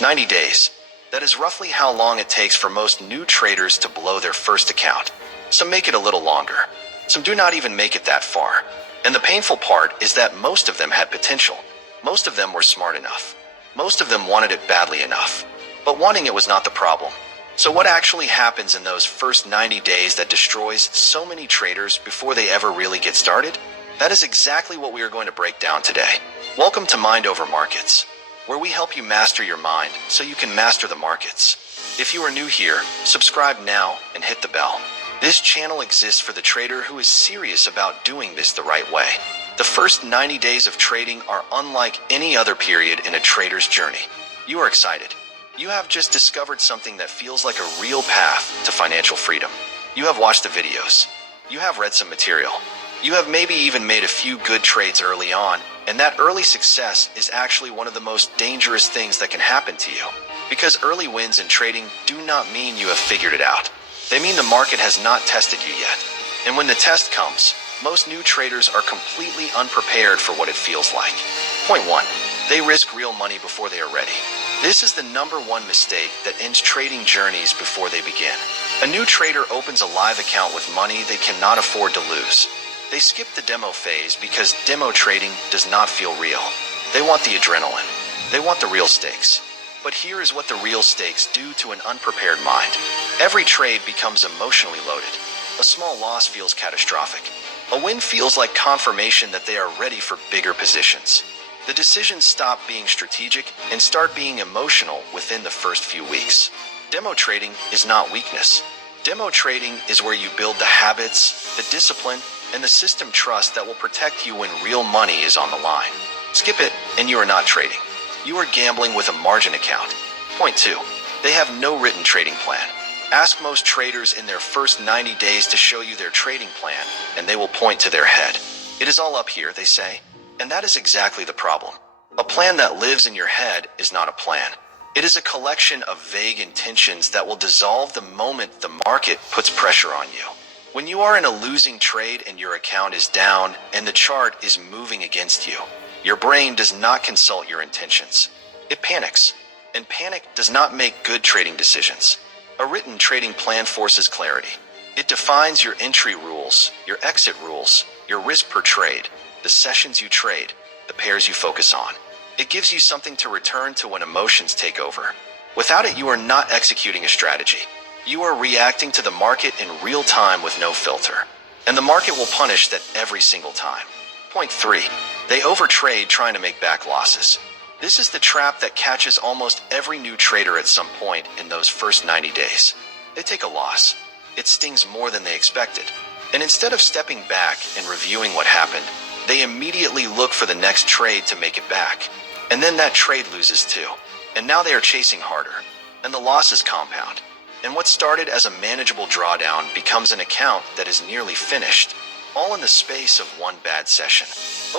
90 days. That is roughly how long it takes for most new traders to blow their first account. Some make it a little longer. Some do not even make it that far. And the painful part is that most of them had potential. Most of them were smart enough. Most of them wanted it badly enough. But wanting it was not the problem. So what actually happens in those first 90 days that destroys so many traders before they ever really get started? That is exactly what we are going to break down today. Welcome to Mind Over Markets, where we help you master your mind so you can master the markets. If you are new here, subscribe now and hit the bell. This channel exists for the trader who is serious about doing this the right way. The first 90 days of trading are unlike any other period in a trader's journey. You are excited. You have just discovered something that feels like a real path to financial freedom. You have watched the videos. You have read some material. You have maybe even made a few good trades early on, and that early success is actually one of the most dangerous things that can happen to you. Because early wins in trading do not mean you have figured it out. They mean the market has not tested you yet. And when the test comes, most new traders are completely unprepared for what it feels like. Point 1. They risk real money before they are ready. This is the #1 mistake that ends trading journeys before they begin. A new trader opens a live account with money they cannot afford to lose. They skip the demo phase because demo trading does not feel real. They want the adrenaline. They want the real stakes. But here is what the real stakes do to an unprepared mind. Every trade becomes emotionally loaded. A small loss feels catastrophic. A win feels like confirmation that they are ready for bigger positions. The decisions stop being strategic and start being emotional within the first few weeks. Demo trading is not weakness. Demo trading is where you build the habits, the discipline, and the system trust that will protect you when real money is on the line. Skip it and you are not trading. You are gambling with a margin account. Point 2. They have no written trading plan. Ask most traders in their first 90 days to show you their trading plan, and they will point to their head. It is all up here, they say. And that is exactly the problem. A plan that lives in your head is not a plan. It is a collection of vague intentions that will dissolve the moment the market puts pressure on you. When you are in a losing trade and your account is down and the chart is moving against you, your brain does not consult your intentions. It panics. And panic does not make good trading decisions. A written trading plan forces clarity. It defines your entry rules, your exit rules, your risk per trade, the sessions you trade, the pairs you focus on. It gives you something to return to when emotions take over. Without it, you are not executing a strategy. You are reacting to the market in real time with no filter. And the market will punish that every single time. Point 3. They overtrade trying to make back losses. This is the trap that catches almost every new trader at some point in those first 90 days. They take a loss. It stings more than they expected. And instead of stepping back and reviewing what happened, they immediately look for the next trade to make it back. And then that trade loses too. And now they are chasing harder. And the losses compound. And what started as a manageable drawdown becomes an account that is nearly finished, all in the space of one bad session.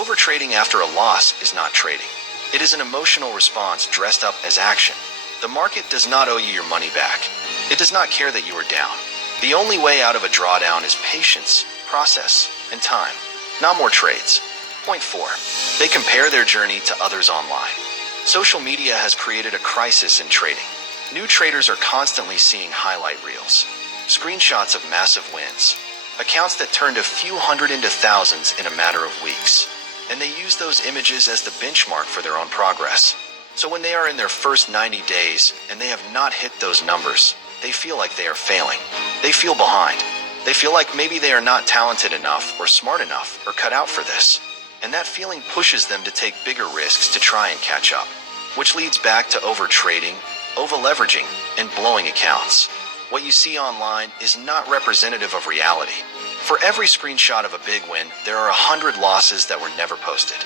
Overtrading after a loss is not trading. It is an emotional response dressed up as action. The market does not owe you your money back. It does not care that you are down. The only way out of a drawdown is patience, process, and time. Not more trades. Point 4. They compare their journey to others online. Social media has created a crisis in trading. New traders are constantly seeing highlight reels, screenshots of massive wins, accounts that turned a few hundred into thousands in a matter of weeks. And they use those images as the benchmark for their own progress. So when they are in their first 90 days and they have not hit those numbers, they feel like they are failing. They feel behind. They feel like maybe they are not talented enough or smart enough or cut out for this. And that feeling pushes them to take bigger risks to try and catch up, which leads back to overtrading, over-leveraging, and blowing accounts. What you see online is not representative of reality. For every screenshot of a big win, there are 100 losses that were never posted.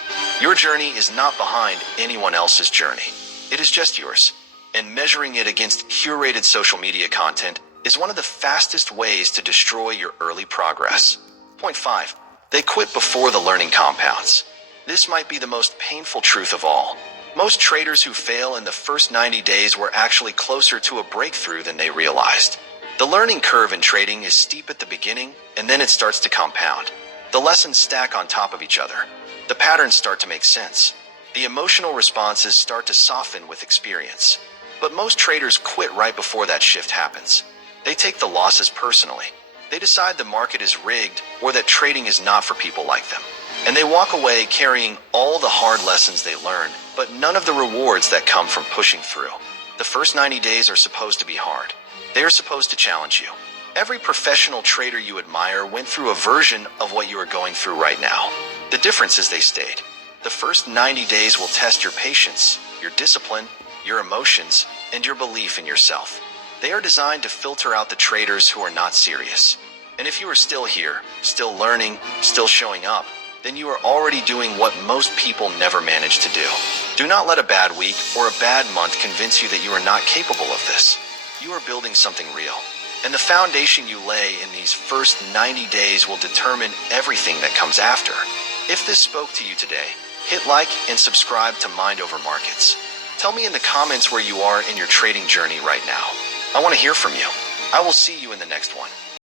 Your journey is not behind anyone else's journey. It is just yours. And measuring it against curated social media content is one of the fastest ways to destroy your early progress. Point 5. They quit before the learning compounds. This might be the most painful truth of all. Most traders who fail in the first 90 days were actually closer to a breakthrough than they realized. The learning curve in trading is steep at the beginning, and then it starts to compound. The lessons stack on top of each other. The patterns start to make sense. The emotional responses start to soften with experience. But most traders quit right before that shift happens. They take the losses personally. They decide the market is rigged or that trading is not for people like them. And they walk away carrying all the hard lessons they learned, but none of the rewards that come from pushing through. The first 90 days are supposed to be hard. They are supposed to challenge you. Every professional trader you admire went through a version of what you are going through right now. The difference is they stayed. The first 90 days will test your patience, your discipline, your emotions, and your belief in yourself. They are designed to filter out the traders who are not serious. And if you are still here, still learning, still showing up, then you are already doing what most people never manage to do. Do not let a bad week or a bad month convince you that you are not capable of this. You are building something real. And the foundation you lay in these first 90 days will determine everything that comes after. If this spoke to you today, hit like and subscribe to Mind Over Markets. Tell me in the comments where you are in your trading journey right now. I want to hear from you. I will see you in the next one.